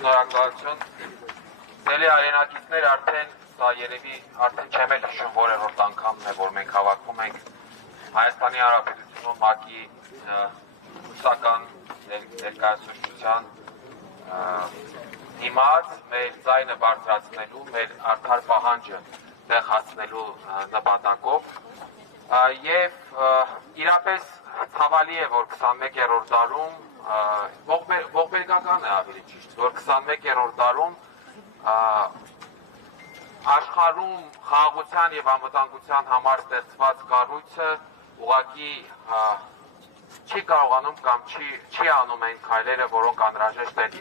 Շնորհակալություն։ Դելի արենակիցներ արդեն սա երևի արդեն չեմ էլ հիշում որևէ անգամն է, որ մենք հավաքվում ենք Հայաստանի Հանրապետությունում ՄԱԿ-ի բուսական ներկայացուցչության դիմաց մեր ձայնը բարձրացնելու, մեր արդար պահանջը տեղ հասցնելու նպատակով եւ իրապես ցավալի է, որ 21-րդ դարում ողբերգական է ավելի ճիշտ, որ 21-րդ դարում աշխարհում խաղաղության եւ անվտանգության համար ստեղծված կառույցը ուղղակի չի կարողանում կամ չի անում այն քայլերը, որոնք անհրաժեշտ են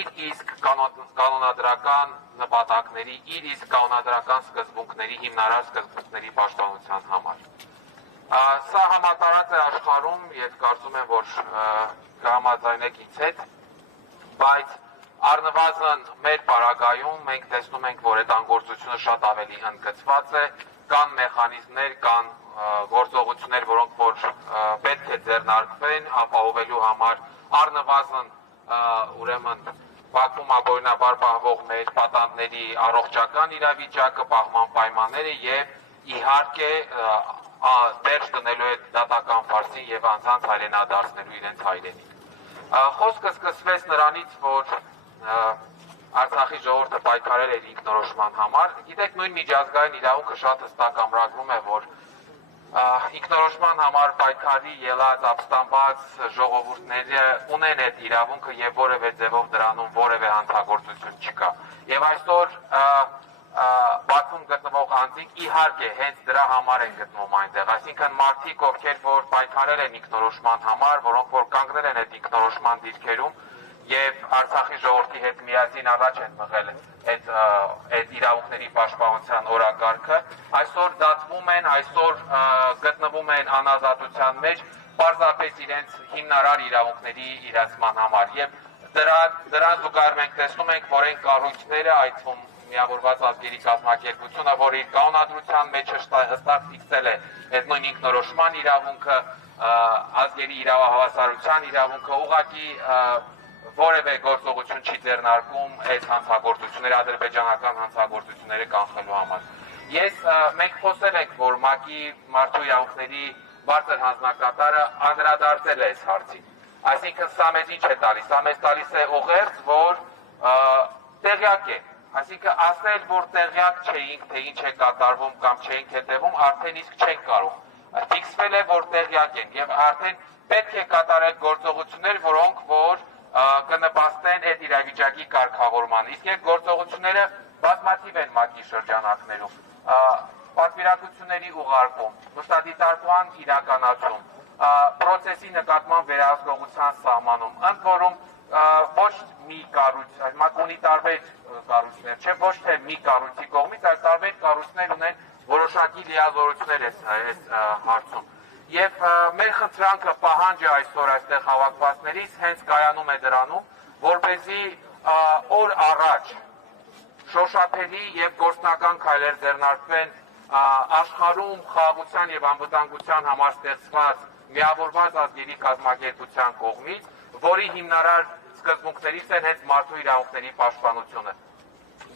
իր իսկ կանոնադրական նպատակների, իր իսկ կանոնադրական սկզբունքների, հիմնարար սկզբունքների պաշտպանության համար։ Սա համատարած է աշխարհում եւ կարծում եմ, որ կհամաձայնեք ինձ հետ, բայց առնվազն մեր պարագայում մենք տեսնում ենք, որ այդ անգործությունը շատ ավելի ընդգծված է, կան մեխանիզմներ, կան գործողություններ, որոնք որ պետք է ձեռնարկվեն ապահովելու համար առնվազն ուրեմն Բաքվում ագորինաբար պահվող մեր պատանդների առողջական իրավիճակը, պահման պայմանները եւ իհարկե դերձ դնելու է դատական ֆարսին եւ անձանց հայրենադարձնելու իրենց հայրենիք։ Խոսքը սկսվեց նրանից, որ Արցախի ժողովուրդը պայքարել էր ինքնորոշման համար։ Գիտեք, նույն միջազգային իրավունքը շատ հստակ ամրագրում է, որ ինքնորոշման համար պայքարի ելած ապստամբած ժողովուրդները ունեն այդ իրավունքը եւ որևէ ձևով դրանում որևէ հանցագործություն չկա։ Եվ այսօր Բաքվում գտնվող անձինք իհարկե հենց դրա համար են գտնվում այնտեղ, այսինքն մարդիկ, ովքեր որ պայքարել են ինքնորոշման համար, որոնք որ կանգնել են այդ ինքնորոշման դիրքերում եւ Արցախի ժողովրդի հետ միասին առաջ են մղել այդ իրավունքների պաշտպանության օրակարգը, այսօր դատվում են, այսօր գտնվում են անազատության մեջ պարզապես իրենց հիմնարար իրավունքների իրացման համար եւ դրան զուգահեռ մենք տեսնում ենք, որ այն կառույցները, այդ թվում միավորված ազգերի կազմակերպությունը, որ իր կանոնադրության մեջ հստակ ֆիքսել է այդ նույն ինքնորոշման իրավունքը, ազգերի իրավահավասարության իրավունքը, ուղղակի որևէ գործողություն չի ձեռնարկում այս հանցագործությունները, ադրբեջանական հանցագործությունները կանխելու համար։ Մենք խոսել ենք, որ ՄԱԿ-ի մարդու իրավունքների բարձր հանձնակատարը անդրադարձել է այս հարցին։ Այսինքն սա մեզ ինչ է տալիս, սա մեզ տալիս է ուղերձ, որ տեղյակ է, այսինքն ասել, որ տեղյակ չէինք, թե ինչ է կատարվում կամ չէինք հետևում, արդեն իսկ չենք կարող։ Ֆիքսվել է, որ տեղյակ ենք եւ արդեն պետք է կատարել գործողություններ, որոնք որ կնպաստեն այդ իրավիճակի կարգավորմանը։ Իսկ այդ գործողությունները բազմաթիվ են ՄԱԿ-ի շրջանակներում։ Պատվիրակությունների ուղարկում, մշտադիտարկման իրականացում, պրոցեսի նկատմամբ վերահսկողության սահմանում, ընդ որում ոչ մի կառույց, ՄԱԿ-ը ունի տարբեր կառույցներ, չէ՞ ոչ թե մի կառույցի կողմից, այլ տարբեր կառույցներ ունեն որոշակի լիազորություններ այս հարցում։ Եվ մեր խնդրանքը պահանջը այսօր այստեղ հավաքվածներից հենց կայանում է դրանում, որպեսզի օր առաջ շոշափելի եւ գործնական քայլեր ձեռնարկվեն աշխարհում խաղաղության եւ անվտանգության համար ստեղծված միավորված ազգերի կազմակերպության կողմից, որի հիմնարար սկզբունքներից են հենց մարդու իրավունքների պաշտպանությունը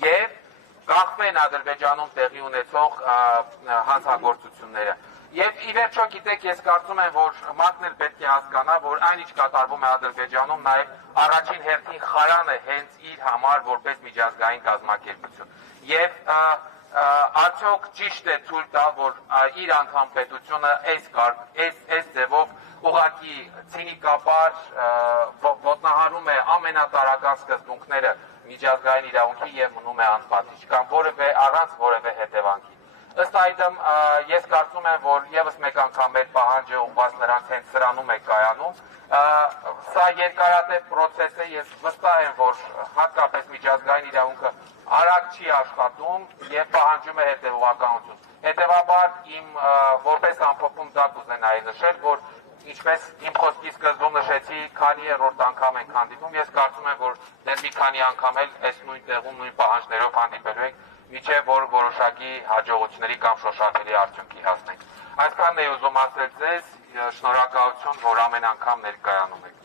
եւ կախվեն Ադրբեջանում տեղի ունեցող հանցագործությունները։ Եվ ի վերջո գիտեք, ես կարծում եմ, որ ՄԱԿ-ն էլ պետք է հասկանա, որ այն ինչ կատարվում է Ադրբեջանում, նաև առաջին հերթին խարան է հենց իր համար որպես միջազգային կազմակերպություն։ Եվ արդյոք ճիշտ է ցույց տալ, որ իր անդամ պետությունը այս ձևով ուղղակի ցինիկաբար ոտնահարում է ամենատարրական սկզբունքները միջազգային իրավունքի եւ մնում է անպատիժ կամ որևէ առանց որևէ հետևանքի։ Ըստ այդմ ես կարծում եմ, որ եւս մեկ անգամ մեր պահանջը ուղղված նրանց հենց սրանում է կայանում։ Սա երկարատև process է, ես վստահ եմ, որ հատկապես միջազգային իրավունքը արագ չի աշխատում եւ պահանջում է հետեւողականություն։ Հետեւաբար իմ որպես ամփոփում դա կուզենայի նշել, որ ինչպես իմ խոսքի սկզբում նշեցի, քանի երրորդ անգամ ենք հանդիպում, ես կարծում եմ, որ դեռ մի քանի անգամ էլ այս նույն տեղում նույն պահանջներով հանդիպելու ենք, միջև որ որոշակի հաջողությունների կամ շոշափելի արդյունքի հասնենք։ Այսքանն էի ուզում ասել ձեզ, շնորհակալություն, որ ամեն անգամ ներկայանում եք։